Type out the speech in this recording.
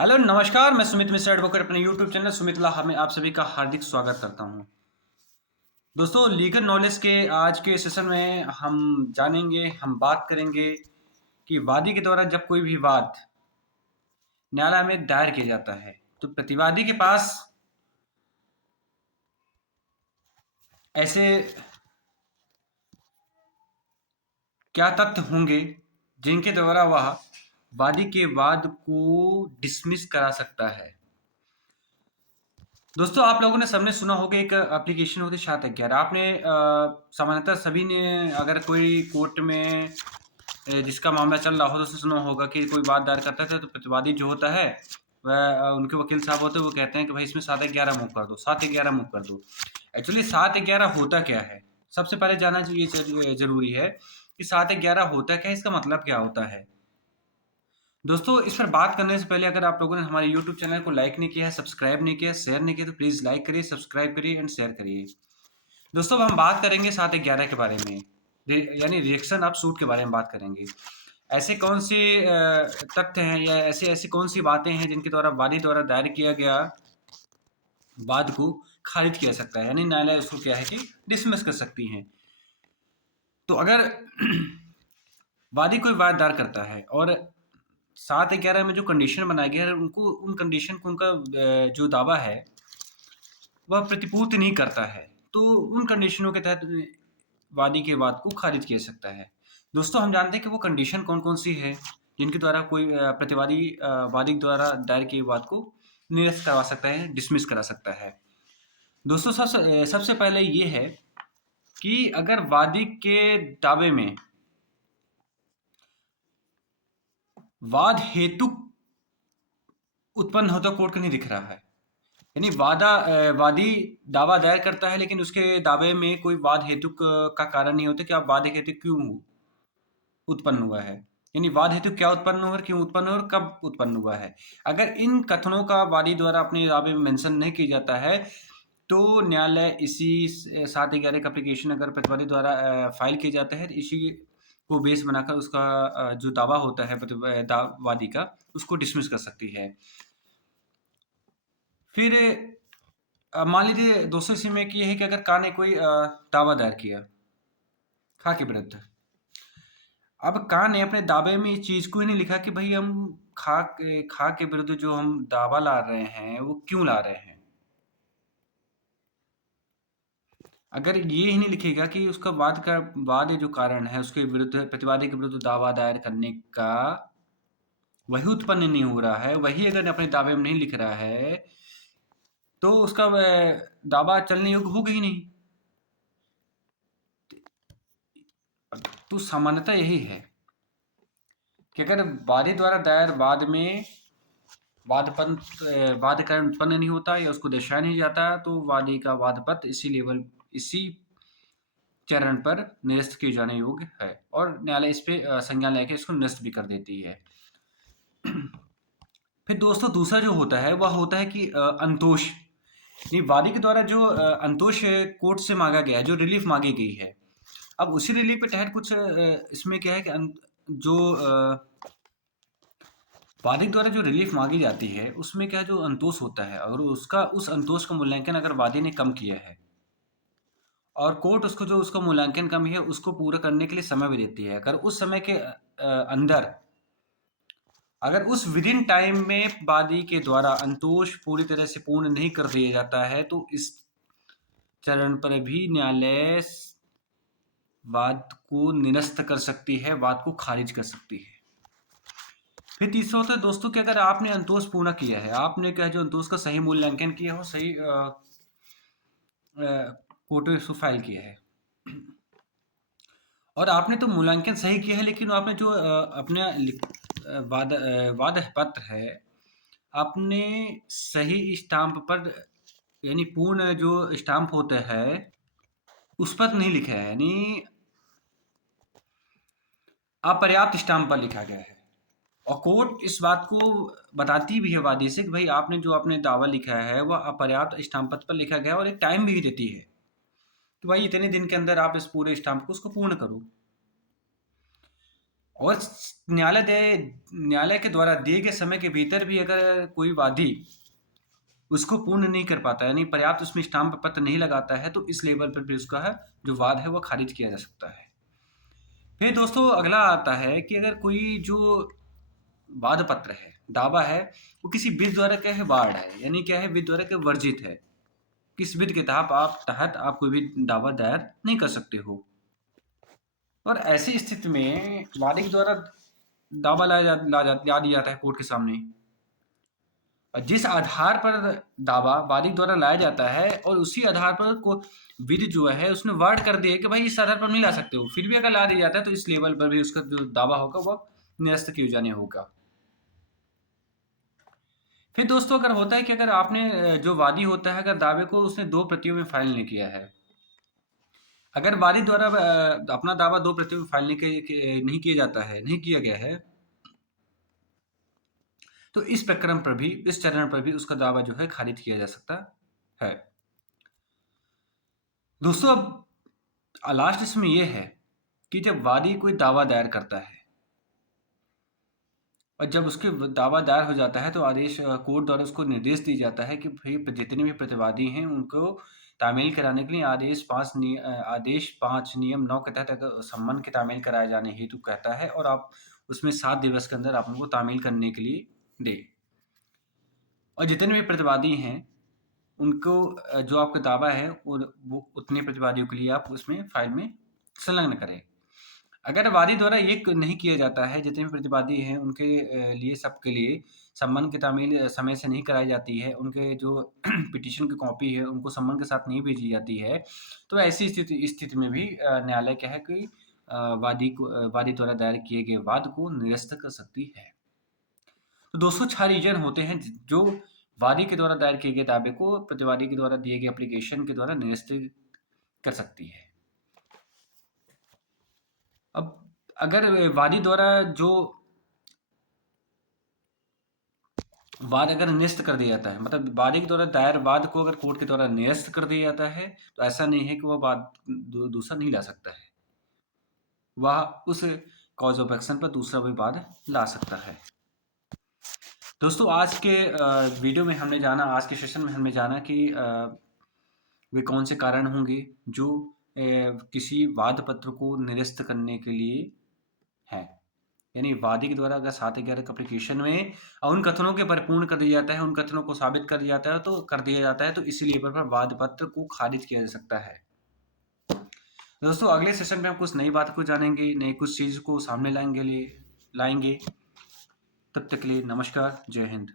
Hello नमस्कार, मैं Sumit Mishra advocate अपने यूट्यूब चैनल सुमित लाहा में आप सभी का हार्दिक स्वागत करता हूं। दोस्तों, लीगल नॉलेज के आज के सेशन में हम जानेंगे, हम बात करेंगे कि वादी के द्वारा जब कोई भी वाद न्यायालय में दायर किया जाता है तो प्रतिवादी के पास ऐसे क्या तथ्य होंगे जिनके द्वारा वह वादी के वाद को डिसमिस करा सकता है। दोस्तों, आप लोगों ने सबने सुना होगा एक एप्लीकेशन होती है 711। आपने सामान्यतः सभी ने अगर कोई कोर्ट में जिसका मामला चल रहा हो तो उसने सुना होगा कि कोई बात दायर करता है तो प्रतिवादी जो होता है वह उनके वकील साहब होते हैं, वो कहते हैं कि भाई इसमें 711 मूव कर दो, 711 मूव कर दो। एक्चुअली 711 होता क्या है? सबसे पहले जानना चाहिए, जरूरी है कि 711 होता क्या है, इसका मतलब क्या होता है। दोस्तों, इस पर बात करने से पहले अगर आप लोगों ने हमारे यूट्यूब चैनल को लाइक नहीं किया है, सब्सक्राइब नहीं किया, शेयर नहीं किया तो प्लीज़ लाइक करिए, सब्सक्राइब करिए एंड शेयर करिए। दोस्तों, अब हम बात करेंगे 711 के बारे में, यानी रिएक्शन ऑफ सूट के बारे में बात करेंगे। ऐसे कौन से तथ्य हैं या ऐसी ऐसी कौन सी बातें हैं जिनके द्वारा वादी द्वारा दायर किया गया वाद को खारिज किया सकता है, यानी न्यायालय उसको क्या है कि डिसमिस कर सकती हैं। तो अगर वादी कोई वाद दायर करता है और 711 में जो कंडीशन बनाया गया है उनको उन कंडीशन को उनका जो दावा है वह प्रतिपूर्ति नहीं करता है, तो उन कंडीशनों के तहत वादी के वाद को खारिज किया सकता है। दोस्तों, हम जानते हैं कि वो कंडीशन कौन-कौन सी है जिनके द्वारा कोई प्रतिवादी वादी द्वारा दायर किए वाद को निरस्त करवा सकता है, डिसमिस करा सकता है। दोस्तों, सबसे पहले ये है कि अगर वादी के दावे में वाद हेतु उत्पन्न होता कोर्ट को नहीं दिख रहा है, यानी वादी दावा दायर करता है लेकिन उसके दावे में कोई वाद हेतु का कारण नहीं होता कि आप वाद हेतु क्यों उत्पन्न हुआ है, यानी वाद हेतु क्या उत्पन्न हुआ, क्यों उत्पन्न हुआ और कब उत्पन्न हुआ है। अगर इन कथनों का वादी द्वारा अपने दावे में मेंशन नहीं किया जाता है तो न्यायालय इसी 711 का एप्लीकेशन अगर प्रतिवादी द्वारा फाइल किया जाता है तो इसी को बेस बनाकर उसका जो दावा होता है वादी का उसको डिसमिस कर सकती है। फिर मान लीजिए दोस्तों, इसी में कि ये है कि अगर का ने कोई दावा दायर किया खा के विरुद्ध। अब का ने अपने दावे में इस चीज को ही नहीं लिखा कि भाई हम खा के विरुद्ध जो हम दावा ला रहे हैं वो क्यों ला रहे हैं। अगर ये ही नहीं लिखेगा कि उसका वाद जो कारण है उसके विरुद्ध प्रतिवादी के विरुद्ध दावा दायर करने का वही उत्पन्न नहीं हो रहा है, वही अगर अपने दावे में नहीं लिख रहा है तो उसका दावा चलने योग्य होगा ही नहीं। तो सामान्यतः यही है कि अगर वादी द्वारा दायर वाद में वाद कारण उत्पन्न नहीं होता या उसको दर्शाया नहीं जाता तो वादी का वाद पत्र इसी चरण पर निरस्त किए जाने योग्य है और न्यायालय इस पे संज्ञान लेकर इसको निरस्त भी कर देती है। फिर दोस्तों, दूसरा जो होता है वह होता है कि अंतोष, नहीं वादी के द्वारा जो अंतोष कोर्ट से मांगा गया है, जो रिलीफ मांगी गई है। अब उसी रिलीफ के तहत कुछ इसमें क्या है कि जो वादी द्वारा जो रिलीफ मांगी जाती है उसमें क्या जो अंतोष होता है, अगर उसका उस अंतोष का मूल्यांकन अगर वादी ने कम किया है और कोर्ट उसको जो उसका मूल्यांकन कम है उसको पूरा करने के लिए समय भी देती है, अगर उस समय के अंदर अगर उस विद इन टाइम में वादी के द्वारा अंतोष पूरी तरह से पूर्ण नहीं कर दिया जाता है तो इस चरण पर भी न्यायालय वाद को निरस्त कर सकती है, वाद को खारिज कर सकती है। फिर तीसरा होता है दोस्तों कि अगर आपने अंतोष पूर्ण किया है, आपने क्या जो अंतोष का सही मूल्यांकन किया हो, सही कोर्ट में उसको फाइल किया है और आपने तो मूल्यांकन सही किया है लेकिन आपने जो अपना वाद पत्र है आपने सही स्टाम्प पर, यानी पूर्ण जो स्टाम्प होता है उस पर नहीं लिखा है, यानी अपर्याप्त स्टाम्प पर लिखा गया है। और कोर्ट इस बात को बताती भी है वादी से कि भाई आपने जो आपने दावा लिखा है वह अपर्याप्त स्टाम्प पत्र पर लिखा गया है और एक टाइम भी देती है कि भाई इतने दिन के अंदर आप इस पूरे स्टाम्प को उसको पूर्ण करो। और न्यायालय के द्वारा दिए गए समय के भीतर भी अगर कोई वादी उसको पूर्ण नहीं कर पाता, यानी पर्याप्त उसमें स्टाम्प पत्र नहीं लगाता है, तो इस लेवल पर भी उसका है जो वाद है वो खारिज किया जा सकता है। फिर दोस्तों अगला आता है कि अगर कोई जो वाद पत्र है, दावा है, वो किसी विधि द्वारा क्या है वार्ड है, यानी क्या है विधि द्वारा के वर्जित है। किस विधि के तहत आप कोई भी दावा दायर नहीं कर सकते हो। और ऐसी स्थिति में वादी के द्वारा दावा ला दिया जाता है कोर्ट के सामने, और जिस आधार पर दावा वादी द्वारा लाया जाता है और उसी आधार पर को विधि जो है उसने वर्ड कर दिया कि भाई इस आधार पर नहीं ला सकते हो, फिर भी अगर ला दिया जाता है तो इस लेवल पर भी उसका जो दावा होगा वो निरस्त किए जाने होगा। फिर दोस्तों अगर होता है कि अगर आपने जो वादी होता है अगर दावे को उसने 2 प्रतियों में फाइल नहीं किया है, अगर वादी द्वारा अपना दावा 2 प्रतियों में फाइल नहीं किया जाता है, नहीं किया गया है, तो इस प्रकरण पर भी, इस चरण पर भी उसका दावा जो है खारिज किया जा सकता है। दोस्तों अब लास्ट इसमें यह है कि जब वादी कोई दावा दायर करता है और जब उसके दावा दायर हो जाता है तो आदेश कोर्ट द्वारा उसको निर्देश दिया जाता है कि भाई जितने भी प्रतिवादी हैं उनको तामील कराने के लिए आदेश 5 नियम 9 के तहत सम्मन की तामील कराए जाने हेतु कहता है, और आप उसमें 7 दिवस के अंदर आप उनको तामील करने के लिए दे। और जितने भी प्रतिवादी हैं उनको जो आपका दावा है और वो उतने प्रतिवादियों के लिए आप उसमें फाइल में संलग्न करें। अगर वादी द्वारा ये नहीं किया जाता है, जितने भी प्रतिवादी हैं उनके लिए सबके लिए सम्मन की तामील समय से नहीं कराई जाती है, उनके जो पिटीशन की कॉपी है उनको सम्मन के साथ नहीं भेजी जाती है, तो ऐसी स्थिति में भी न्यायालय क्या है कि वादी द्वारा दायर किए गए वाद को निरस्त कर सकती है। तो दोस्तों 6 रीजन होते हैं जो वादी के द्वारा दायर किए गए दावे को प्रतिवादी के द्वारा दिए गए एप्लीकेशन के द्वारा निरस्त कर सकती है। अब अगर वादी द्वारा जो वाद अगर निरस्त कर दिया जाता है, मतलब वादी के द्वारा दायर वाद को अगर कोर्ट के द्वारा निरस्त कर दिया जाता है, तो ऐसा नहीं है कि वह वाद दूसरा नहीं ला सकता है, वह उस कॉज ऑफ एक्शन पर दूसरा भी वाद ला सकता है। दोस्तों आज के वीडियो में हमने जाना, आज के सेशन में हमने जाना कि वे कौन से कारण होंगे जो किसी वाद पत्र को निरस्त करने के लिए हैं। यानी वादी के द्वारा अगर 711 एप्लीकेशन में उन कथनों के परिपूर्ण कर दिया जाता है, उन कथनों को साबित कर दिया जाता है, तो इसी लेवल पर वाद पत्र को खारिज किया जा सकता है। दोस्तों अगले सेशन में हम कुछ नई बात को जानेंगे, नई कुछ चीज़ को सामने लाएंगे। तब तक के लिए नमस्कार, जय हिंद।